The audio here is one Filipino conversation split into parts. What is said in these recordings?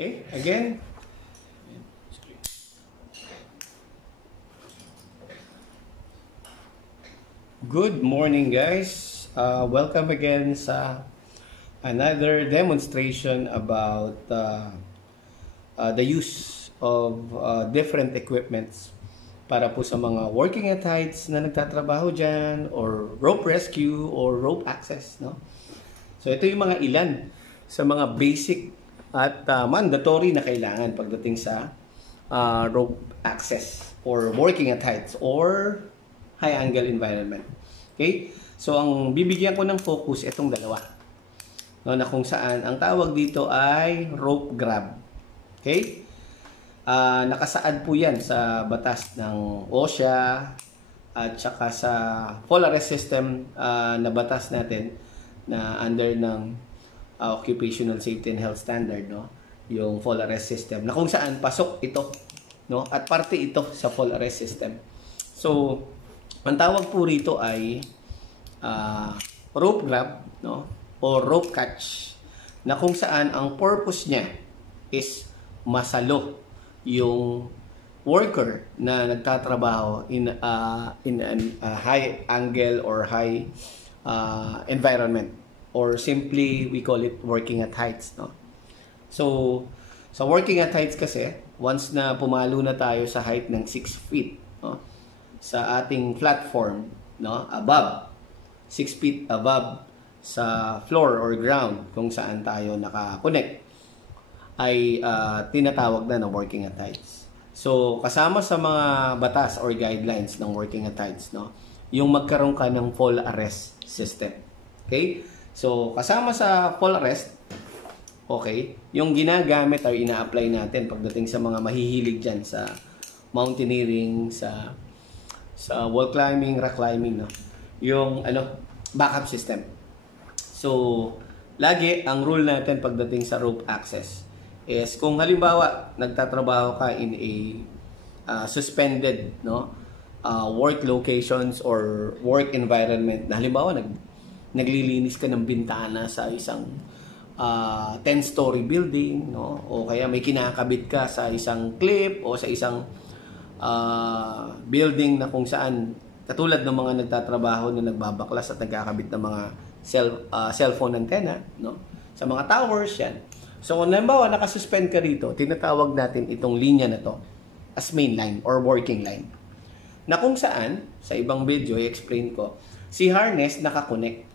Okay, again. Good morning, guys. Welcome again sa another demonstration about the use of different equipments para po sa mga working at heights na nagtatrabaho dyan, or rope rescue or rope access, no? So ito yung mga ilan sa mga basic at mandatory na kailangan pagdating sa rope access or working at heights or high angle environment. Okay? So ang bibigyan ko ng focus itong dalawa. No, na kung saan ang tawag dito ay rope grab. Okay? Nakasaad po yan sa batas ng OSHA at saka sa fall arrest system na batas natin na under ng Occupational Safety and Health Standard, no? Yung fall arrest system na kung saan pasok ito, no? At parte ito sa fall arrest system. So ang tawag po rito ay rope grab, no? O rope catch, na kung saan ang purpose niya is masalo yung worker na nagtatrabaho in an high angle or high environment, or simply we call it working at heights, no? So sa working at heights kasi, once na pumalo na tayo sa height ng 6 feet, no, sa ating platform, no, above 6 feet above sa floor or ground kung saan tayo naka-connect, ay tinatawag na working at heights. So kasama sa mga batas or guidelines ng working at heights, no, yung magkaroon ka ng fall arrest system. Okay? So kasama sa fall arrest, okay, yung ginagamit or ina-apply natin pagdating sa mga mahihilig dyan sa mountaineering, sa wall climbing, rock climbing, no, yung backup system. So lagi ang rule natin pagdating sa rope access is kung halimbawa nagtatrabaho ka in a suspended, no, work locations or work environment, na halimbawa naglilinis ka ng bintana sa isang 10-story building, no, o kaya may kinakabit ka sa isang clip o sa isang building na kung saan katulad ng mga nagtatrabaho na nagbabaklas at nagkakabit ng mga cellphone antenna, no, sa mga towers yan. So kung halimbawa nakasuspend ka rito, tinatawag natin itong linya na to as main line or working line, na kung saan sa ibang video i-explain ko, si harness nakakonect.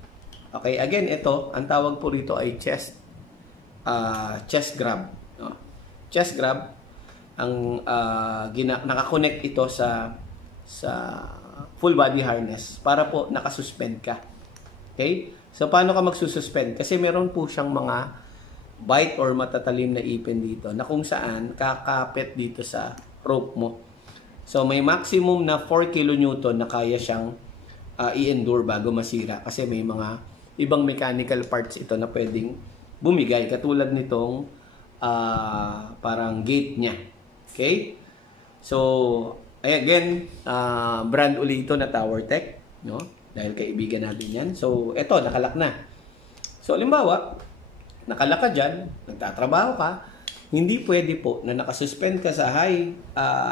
Okay, again, ito ang tawag po rito ay chest grab, no? Chest grab ang nakakonect ito sa full body harness para po nakasuspend ka. Okay? So paano ka magsususpend? Kasi meron po siyang mga bite or matatalim na ipin dito na kung saan kakapit dito sa rope mo. So may maximum na 4 kN na kaya siyang i-endure bago masira, kasi may mga ibang mechanical parts ito na pwedeng bumigay, katulad nitong parang gate niya. Okay? So again, brand uli ito na TowerTech, no? Dahil kaibigan natin yan. So ito, nakalak na. So halimbawa, nakalak ka dyan, nagtatrabaho ka, hindi pwede po na nakasuspend ka sa high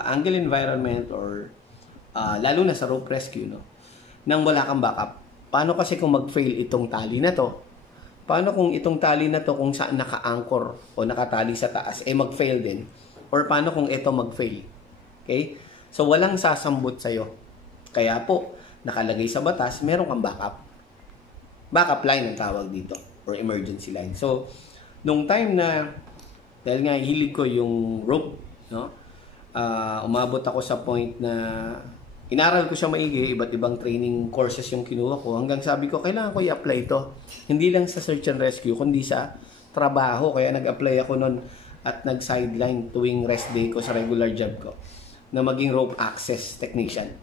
angle environment or lalo na sa rope rescue, no, nang wala kang backup. Paano kasi kung mag-fail itong tali na to? Paano kung itong tali na to kung saan naka-anchor o nakatali sa taas mag-fail din? Or paano kung ito mag-fail? Okay? So walang sasambot sa'yo. Kaya po, nakalagay sa batas, meron kang backup. Backup line ang tawag dito, or emergency line. So nung time na, dahil nga hilig ko yung rope, no, umabot ako sa point na inaral ko siya maigi, iba't ibang training courses yung kinuha ko, hanggang sabi ko, kailangan ko i-apply ito. Hindi lang sa search and rescue, kundi sa trabaho. Kaya nag-apply ako nun at nag-sideline tuwing rest day ko sa regular job ko na maging rope access technician.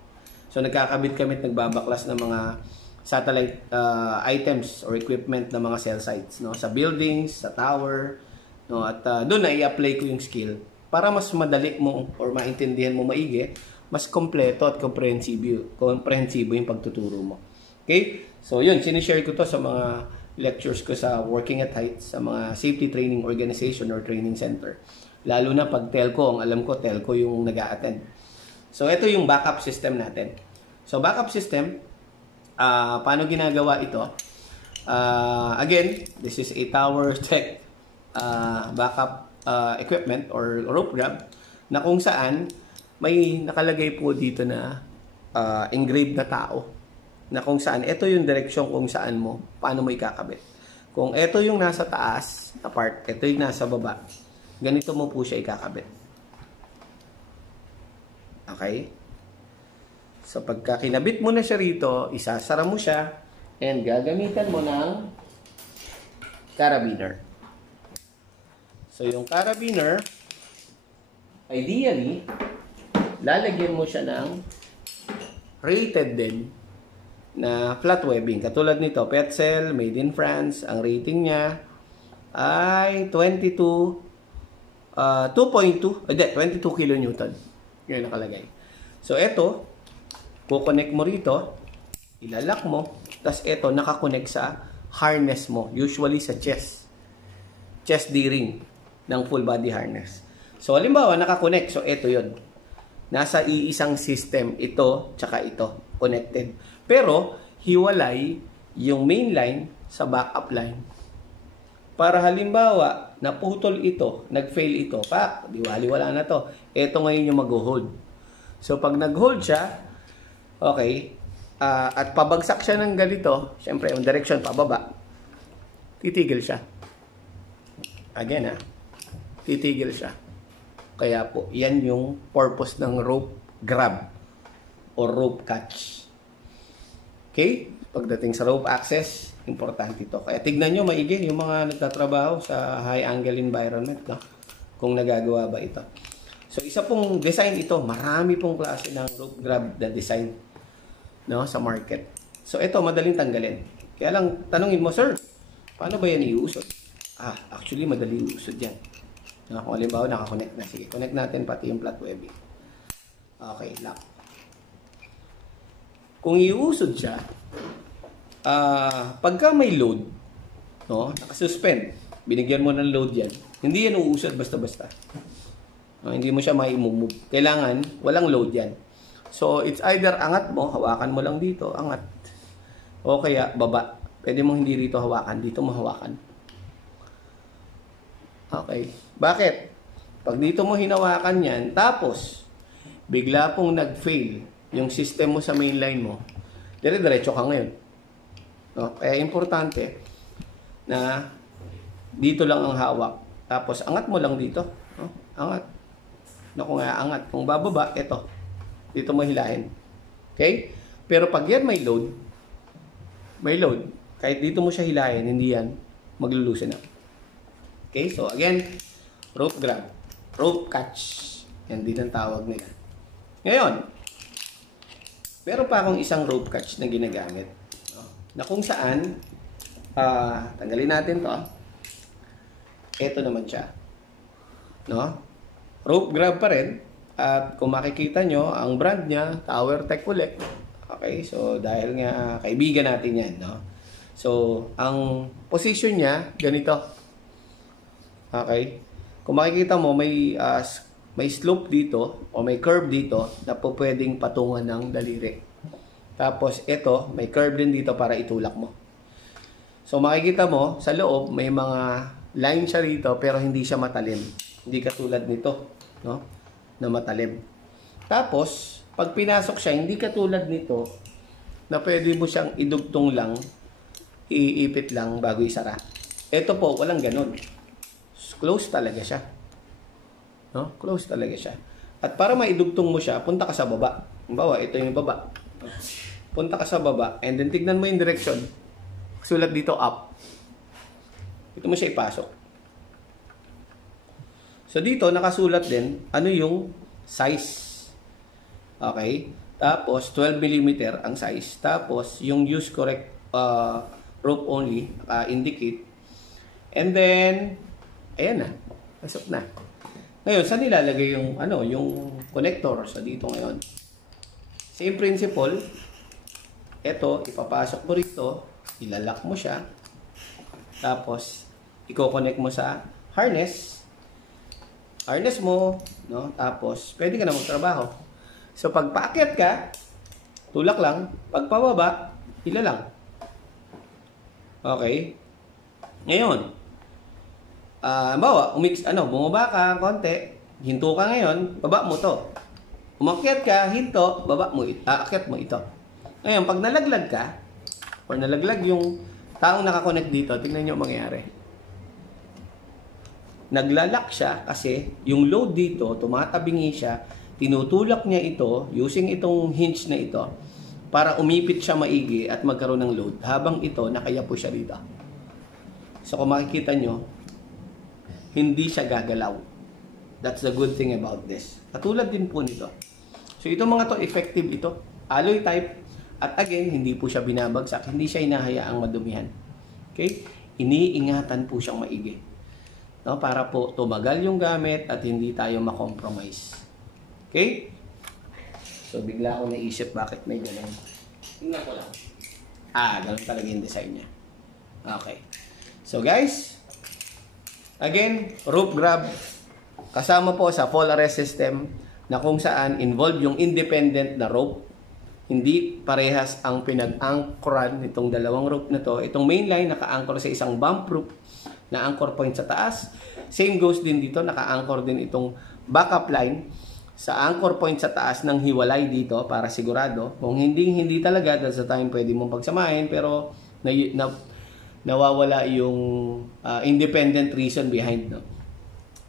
So nagkakabit kami at nagbabaklas ng mga satellite items or equipment ng mga cell sites, no, sa buildings, sa tower, no, at doon na i-apply ko yung skill para mas madali mo or maintindihan mo maigi, mas kompleto at komprehensibo yung pagtuturo mo. Okay? So yun, sinishare ko to sa mga lectures ko sa Working at Heights, sa mga safety training organization or training center. Lalo na pag telco, ang alam ko telco yung nag-a-attend. So ito yung backup system natin. So backup system, paano ginagawa ito? Again, this is a tower tech backup equipment or rope grab na kung saan may nakalagay po dito na engraved na tao na kung saan ito yung direksyon kung saan mo paano mo ikakabit. Kung ito yung nasa taas na part, ito yung nasa baba, ganito mo po siya ikakabit. Okay? So pagka kinabit mo na siya rito, isasara mo siya and gagamitan mo ng carabiner. So yung carabiner, ideally, lalagyan mo siya ng rated din na flat webbing. Katulad nito, Petzl, made in France. Ang rating niya ay 22 kilonewton. Yun nakalagay. So, ito, kukonect mo rito, ilalak mo, tas ito, nakakonect sa harness mo. Usually sa chest D-ring ng full body harness. So, halimbawa, nakakonect. So, ito yun. Nasa iisang system, ito, tsaka ito, connected. Pero, hiwalay yung main line sa backup line. Para halimbawa, naputol ito, nag-fail ito, wala na to. Ito ngayon yung mag-hold. So, pag nag-hold siya, okay, at pabagsak siya ng ganito, syempre, yung direction pababa, titigil siya. Again, titigil siya. Kaya po, yan yung purpose ng rope grab or rope catch. Okay? Pagdating sa rope access, importante ito. Kaya tignan nyo maigi yung mga nagtatrabaho sa high angle environment, no? Kung nagagawa ba ito. So, isa pong design ito. Marami pong klase ng rope grab na design, no, sa market. So, ito, madaling tanggalin. Kaya lang, tanungin mo, sir, paano ba yan iusod? Actually, madali iusod yan. No, kung halimbawa, nakakonect na. Sige, connect natin pati yung flat webbing. Okay, lock. Kung iusod siya, pagka may load, no, nakasuspend, binigyan mo ng load yan, hindi yan uusad basta-basta. No, hindi mo siya mai-move. Kailangan, walang load yan. So, it's either angat mo, hawakan mo lang dito, angat. O kaya, baba. Pwede mong hindi rito hawakan, dito mo hawakan. Okay. Bakit? Pag dito mo hinawakan yan, tapos, bigla pong nag-fail yung system mo sa mainline mo, dire-diretso ka ngayon. No? Kaya importante na dito lang ang hawak. Tapos, angat mo lang dito. No? Angat. Kung angat. Kung bababa, ito. Dito mo hilahin. Okay? Pero pag yan may load, kahit dito mo siya hilahin, hindi yan maglulusin na. Okay? So, again, rope grab. Rope catch. Yan din ang tawag nila. Ngayon, meron pa akong isang rope catch na ginagamit. No? Na kung saan, tanggalin natin to. Ito naman siya. No? Rope grab pa rin. At kung makikita nyo, ang brand niya, Tower Tech ulit. Okay, so dahil nga kaibigan natin yan. No? So, ang position niya, ganito. Okay? Kung makikita mo, may slope dito o may curve dito na po pwedeng patungan ng daliri. Tapos ito, may curve din dito para itulak mo. So makikita mo, sa loob may mga line siya rito pero hindi siya matalim. Hindi katulad nito, no? Na matalim. Tapos, pag pinasok siya, hindi katulad nito na pwede mo siyang idugtong lang, iipit lang bago isara. Ito po, walang ganun. Close talaga siya. No? Close talaga siya. At para maidugtong mo siya, punta ka sa baba. Halimbawa, ito yung baba. Punta ka sa baba, and then tignan mo yung direction. Sulat dito, up. Ito mo siya ipasok. So, dito, nakasulat din, ano yung size. Okay? Tapos, 12 mm ang size. Tapos, yung use correct rope only, indicate. And then, ayan na. Pasok na. Ngayon, saan nilalagay yung, yung connector? So, dito ngayon. Same principle. Ito, ipapasok mo rito. Ilalak mo siya. Tapos, i-connect mo sa harness mo, no? Tapos, pwede ka na magtrabaho. So, pag paakyat ka, tulak lang. Pag pababa, ila lang. Okay? Ngayon, bumaba ka konti, hinto ka ngayon, baba mo to. Umakyat ka, hinto, aakyat mo ito. Ngayon, pag nalaglag ka, or nalaglag yung taong nakakonect dito, tingnan nyo mangyayari. Naglalak siya kasi yung load dito, tumatabingi siya, tinutulak niya ito, using itong hinge na ito, para umipit siya maigi at magkaroon ng load, habang ito, nakayapo siya dito. So, kung makikita nyo, hindi siya gagalaw. That's the good thing about this. Katulad din po nito. So, itong mga to, effective ito. Alloy type. At again, hindi po siya binabagsak. Hindi siya inahayaang madumihan. Okay? Iniingatan po siyang maigi. No? Para po tumagal yung gamit at hindi tayo makompromise. Okay? So, bigla ako naisip bakit may ganun. Tingnan ko lang. Ganun talaga yung design niya. Okay. So, guys, again, rope grab. Kasama po sa fall arrest system na kung saan involved yung independent na rope. Hindi parehas ang pinag-anchoran nitong dalawang rope na to. Itong main line naka-anchor sa isang bump rope na anchor point sa taas. Same goes din dito, naka-anchor din itong backup line sa anchor point sa taas ng hiwalay dito para sigurado. Kung hindi talaga, that's the time pwede mong pagsamahin, pero nawawala yung independent reason behind. No?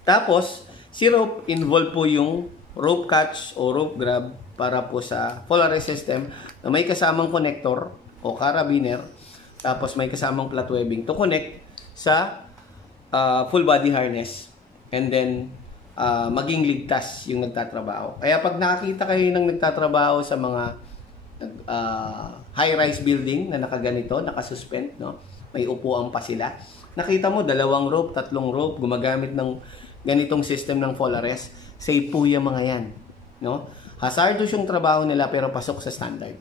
Tapos, si rope, involved po yung rope catch o rope grab para po sa fall arrest system na may kasamang connector o carabiner, tapos may kasamang flat webbing to connect sa full body harness, and then maging ligtas yung nagtatrabaho. Kaya pag nakakita kayo ng nagtatrabaho sa mga high-rise building na nakaganito, nakasuspend, no? May upuan pa sila. Nakita mo, 2 rope, 3 rope, gumagamit ng ganitong system ng fall arrest. Safe po yung mga yan. No? Hazardous yung trabaho nila pero pasok sa standard.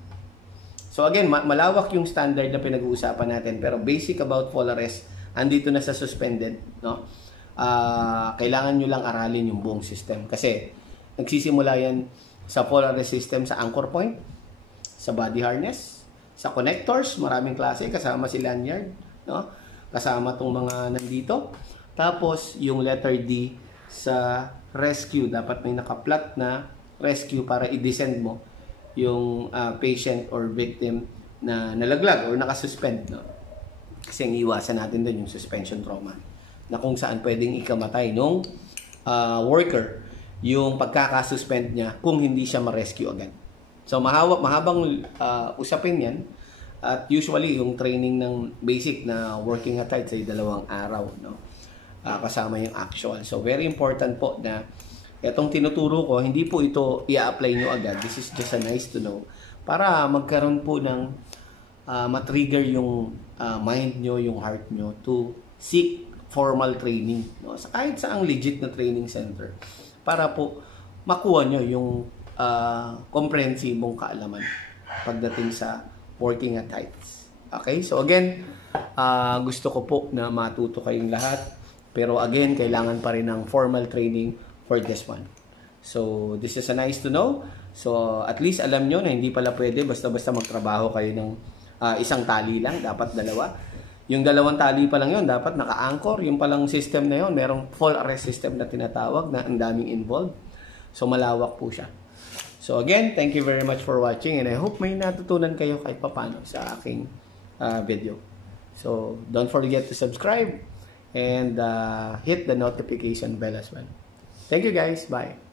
So again, malawak yung standard na pinag-uusapan natin, pero basic about fall arrest, andito na sa suspended. No? Kailangan nyo lang aralin yung buong system. Kasi nagsisimula yan sa fall arrest system sa anchor point, sa body harness, sa connectors, maraming klase, kasama si lanyard, no? Kasama tong mga nandito. Tapos yung letter D sa rescue, dapat may naka-plot na rescue para i-descend mo yung patient or victim na nalaglag or nakasuspend, no? Kasi ang iwasan natin doon yung suspension trauma na kung saan pwedeng ikamatay nung worker yung pagkakasuspend niya kung hindi siya ma-rescue agad. So mahabang usapin yan, at usually yung training ng basic na working at heights ay 2 araw, no? Kasama yung actual. So very important po na itong tinuturo ko, hindi po ito i-apply nyo agad. This is just a nice to know. Para magkaroon po ng matrigger yung mind nyo, yung heart nyo to seek formal training. No? Kahit sa ang legit na training center. Para po makuha nyo yung komprehensibong kaalaman pagdating sa working at heights. Okay? So again, gusto ko po na matuto kayong lahat. Pero again, kailangan pa rin ng formal training for this one. So, this is a nice to know. So, at least alam nyo na hindi pala pwede basta-basta magtrabaho kayo ng isang tali lang. Dapat 2. Yung 2 tali pa lang yun, dapat naka-anchor. Yung palang system na yun, merong fall arrest system na tinatawag na ang daming involved. So, malawak po siya. So, again, thank you very much for watching, and I hope may natutunan kayo kahit papano sa aking video. So, don't forget to subscribe and hit the notification bell as well. Thank you guys. Bye.